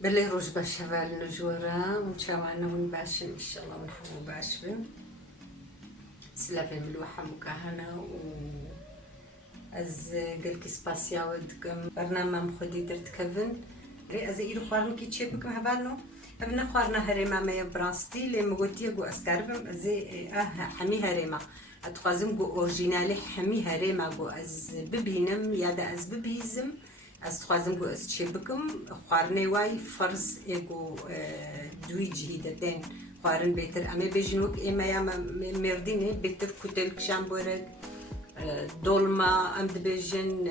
بالله روج باش هبال نجورا ونشاوانا ونباشن ان شاء الله ونحبو باشبن سلافي ملوحة مكاهنة و از قلكي سباسيا ودكم برنامج مخدي درت كفن ري از ايرو خوارن كي تشيبكم هبالنو ابنا خوارنا هريما ميا براستي لي مغوتي جو اسكاربم زي حمي هريما اتقازم جو اورجينالي حمي هريما جو از ببينم يادا از ببيزم از تخوازم جو از تشيبكم خوارني واي فرز ايجو دوي جهيدتين خوارن بيتر امي بيجنوك اما يا مرديني بيتر كتل كشامبورك دولما ام دبيجن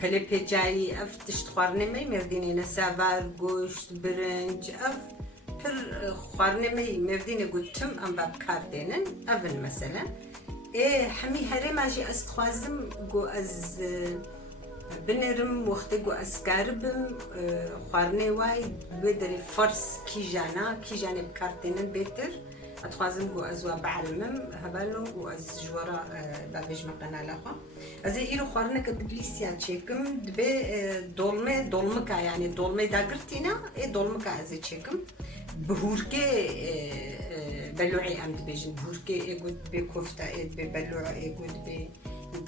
پلی پیچایی اف تشت خوارنه می مردینه نسافر گوشت برنج اف پر خوارنه می مردینه گوتم ام باب کاردینن اون مثلا حمی هره ماجی استخوازم گو از بنرم وقتی گو اسکاربم خوارنه وای بدری فرس کی جانه بکاردینن بهتر اتخوازم جو ازوا بعلمم هبالو و از جوارا بابج مقنا لخوا از ایرو خوارنه كبليسيا تشيكم دبي دولمكا يعني دولمه داغرتينا اي دولمكا از تشيكم بهوركي بلوعي ام دبيجن بهوركي ايغود بكفتا اي ببلوع ايغود ب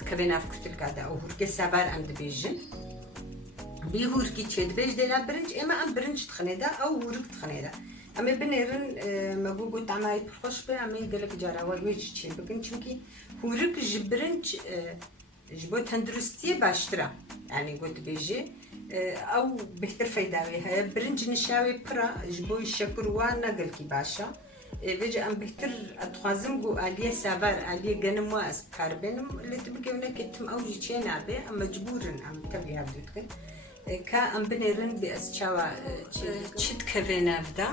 كبنا فكتل كادا او هوركي سابار ام دبيجن بهوركي تشيد بيج ديلا برنج اما ام برنج تخنيدا او هورك تخنيدا اما بنيرن مغوغو تعماي بخوش بي اما يقلك جارا والويج تشي بكن چونكي هورك جبرنج جبو تندرستي باشترا يعني قلت بيجي او بهتر فايداوي هاي برنج نشاوي برا جبو الشكر وانا قلكي باشا بيجي ام بهتر اتخازم قو اليه سافار اليه غنم واس كاربنم اللي تبقى هنا كتم او جي نابي اما مجبورن ام تبي هبدتك كا ام بنيرن باسچاوا تشت كفينا بدا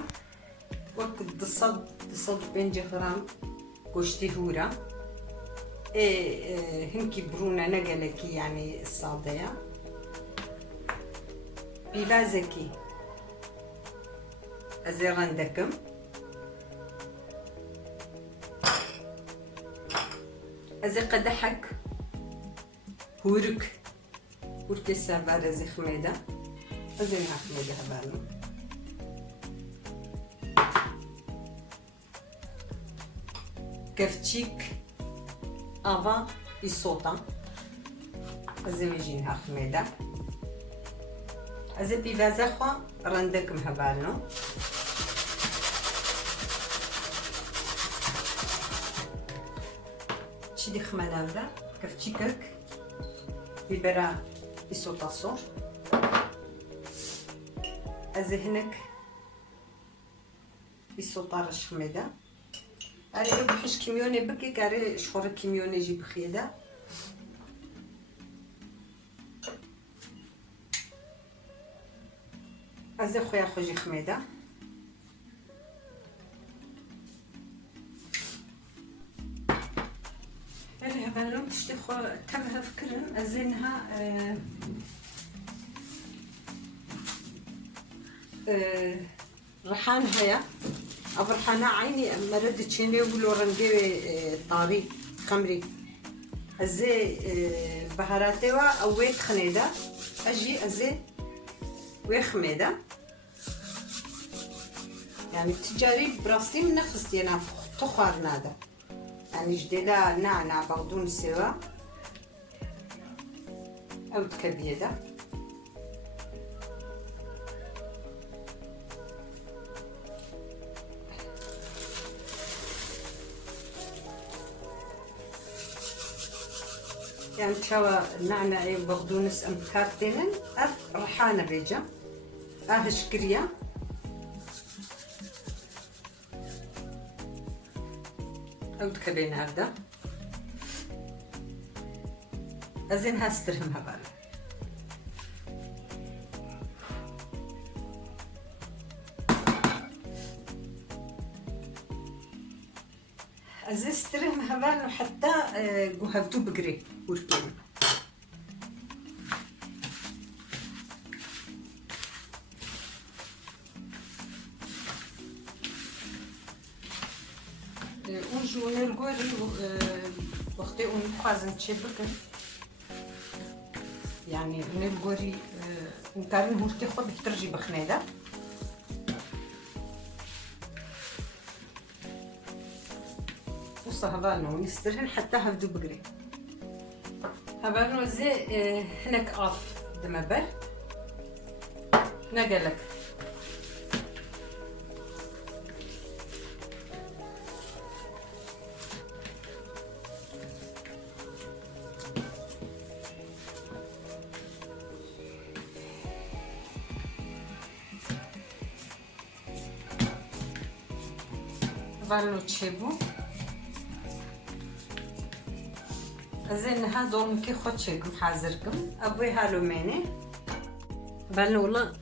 وقت دصد بنج غرام قشتي هورا هنكي برونا نقلكي يعني الصادية بيفازكي ازيغندكم ازي قدحك هورك السابار ازي خميدة ازي نها خميدة هبالو كفتشيك افا يصوتا ازي ويجينها خميدة ازي بيفازا خوا رندكم هبالو تشدي خمانا بدا كفتشيكك بيبرا يصوتا صور ازي هناك يصوتا رش خميدة أري بحش كيميوني بكي كاري شخور كيميوني جي بخيدة أزي خويا خوجي خميدة أري هبالهم تشتي خو تبها فكرن أزينها رحان هيا أبرحنا عيني مرد تشيني ولو رندي طاري خمري أزي بهاراتي أو ويت خنيدة أجي أزي ويخميدة يعني تجاري براسي من نفسي أنا تخار نادا يعني جديدا نعنع بغدون سوا أو تكبيدة يعني تشاوى نعناع وبقدونس ام كارتينن اف رحانه بيجا شكريا او تكبين هذا ازين هاسترهم هبال ازسترهم هبال حتى جوهفتو بقري وركين ونجو نرقوري وقتي ونخوازن تشبكن يعني نرقوري وكارن هورتي خود بترجي بخنيدة وصا هبالنو نسترهن حتى هفدو بقري هبالنو زي هناك آف دمبر نقلك هبالنو تشيبو زين هادو مكي خوتشيكم حاضركم ابوي هالو ماني بالنا والله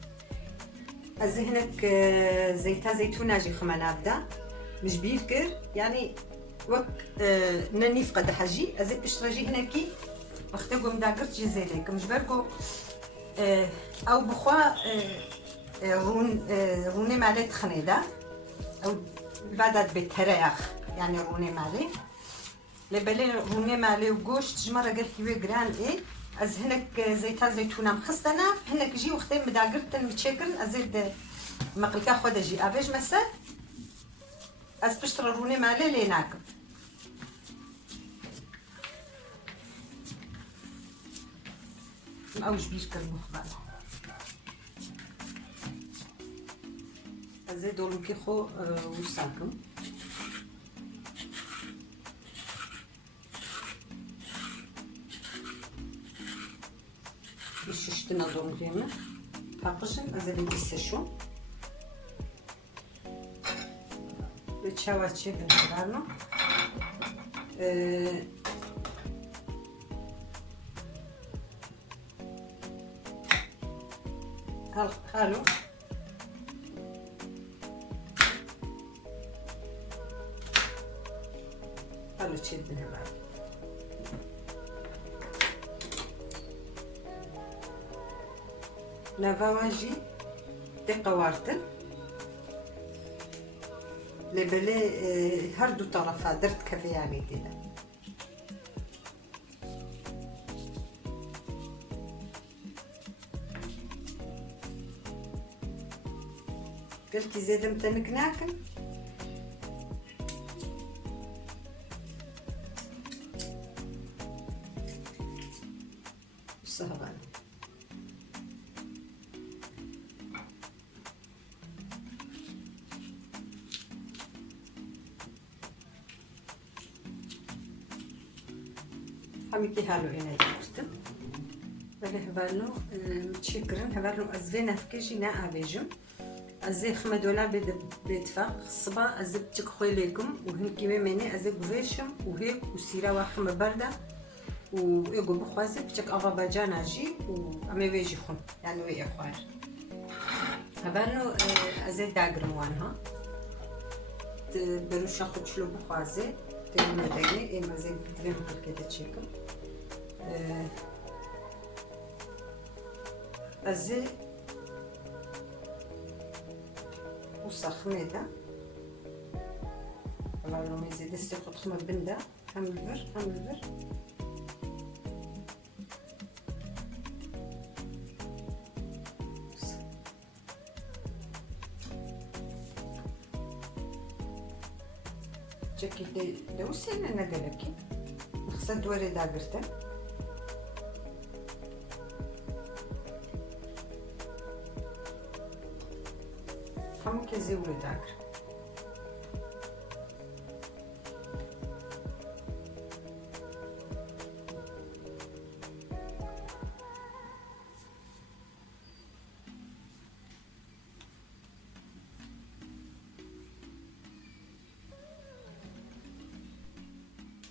ازي هناك زيتا زيتونه جي خمانه ابدا مش بيفكر يعني وك ننيف قد حجي ازي بشترجي هناكي اختكم داقرت جي زيلك مش بركو او بخوا روني مالت خنيده او بعد بتريخ يعني روني مالي لبالي روني مالي وقوش تجمرة قال كيوي جران ايه از هناك زيتا زيتونه مخستنا هناك جي وختي مداقرتن متشكرن ازيد مقلكا خودا جي افيج مسا از بشترى روني مالي ليناكم اوج بيشكر مخبالا ازيد ولمكي خو وساكم ششتنا دون فيما باقشن ازالي بيسشو بتشاواتشي بنتبالو هالو هالو تشيد بنتبالو نافاواجي دي قوارتن لبلي هردو طرفا درت كفي يعني دينا قلتي زيد متنكناكن الصهبان حميتي هالو هنا جبتم بله هبالو متشكرن هبالو ازفينا فكيجي نا ابيجم ازي خمد ولا بيدفق صبا ازي بتكخوي لكم وهن كيما ماني ازي بفيشم وهيك وسيرا واخم برده ويقول بخوازي بتك افا باجانا جي وامي بيجي خون يعني وي اخوار هبالو ازي داغر موانها بروش اخد شلو بخوازي تلمي دايني ايما زي بدرين كده تشيكم ازي وصخميدا والله لو ميزيد استيقظ خمر بندا هم البر شكل دوسين انا قالكي خصها دواري داغرتن همو كزيولو داغر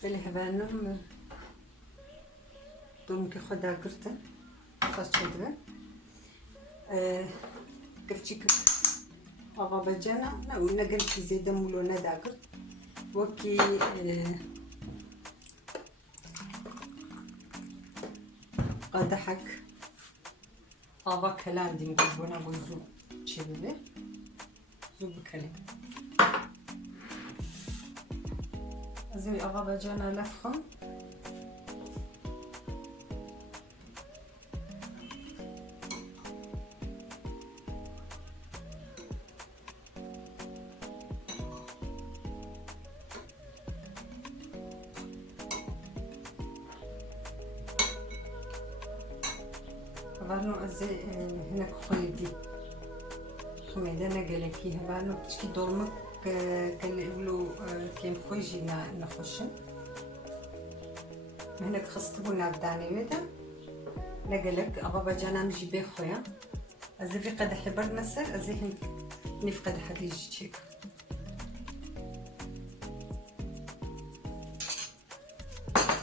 اللي هبانهم دوم كي خدا كرتن خاص شدرن كفتي كف ابا بجانا لا ولا قلت زيد مولو نداكر وكي قدحك ابا كلام دي نقولنا بوزو تشيبه زوب كلام زي أغابة جانا لفخم هبالو از هناك خيدي خميدة نقلكي هبالو تشكي دولمك كان يقولوا كيم خويجي نخشن هناك خصتبونا بداني ويدا نقلك أبابا جانا مجي بيخويا از في قدح برد مسر از هنك نيف قدح ديجي تشيك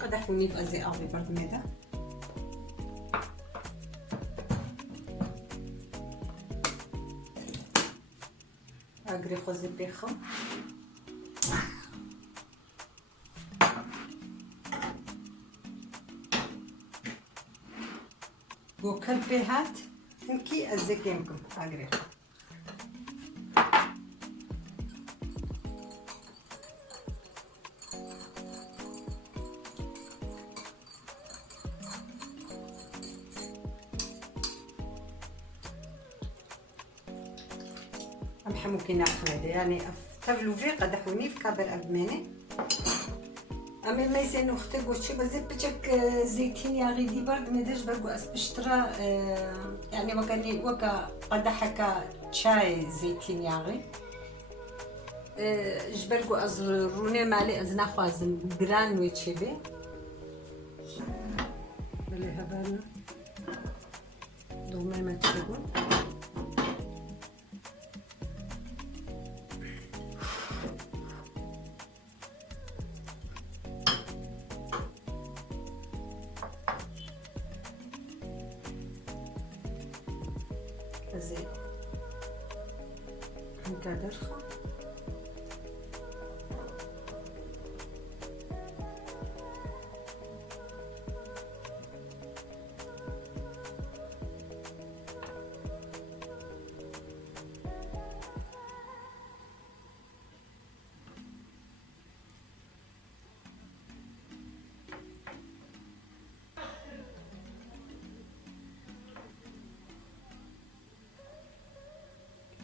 قدح ونيف ازي أغلي برد ميدا أقري خوزي بيخو وكل بيهات هنكي أزيكيمكم أقري ممكن ناخذ يعني افتبلو في قدحوني في كابر أبماني أما ما يسينو اختقو شي بزي بجك زيتين يا غيدي برد ميداش برقو بشترى يعني وكاني وكا قدحك شاي زيتين يا غي جبرقو أزروني مالي أزناخو أزن جران ويتشبي بلي هبانا دومي ما تشبون زين نكادرها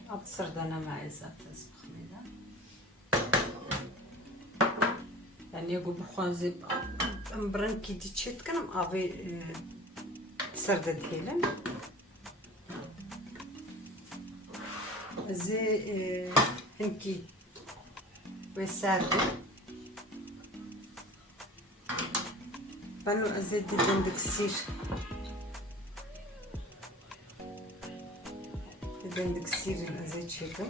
أبصر دانا معي زات أسبخ ميدا يعني يقول بخوانزي مبرنكي دي تشيت كنم أبي بسردة دهيلن زي هنكي ويساردة بانو أزيد دي دندك سير دندك سير الأزيد شكل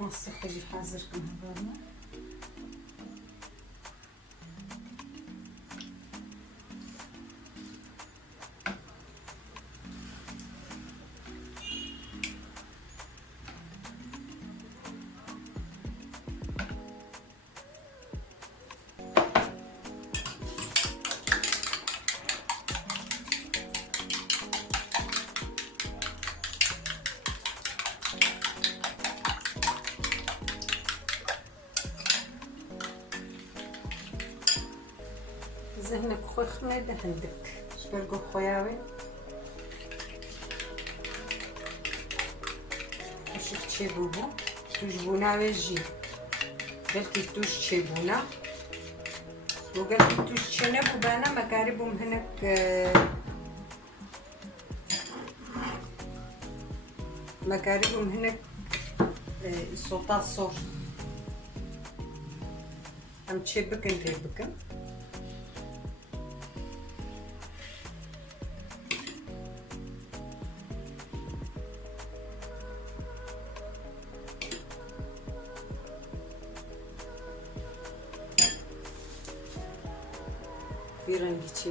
الصحي اللي حاضركم هذولا زهنك خوي خميدة عندك شبرقو خوياوي وشك تشيبوبو تجبونا ويجي قلتي توش تشيبونا وقلتي توش تشنبو بانا مكاربهم هناك مكاربهم هناك صوتا صور هم تشيبكن تيبكن كبيرة نجيتشي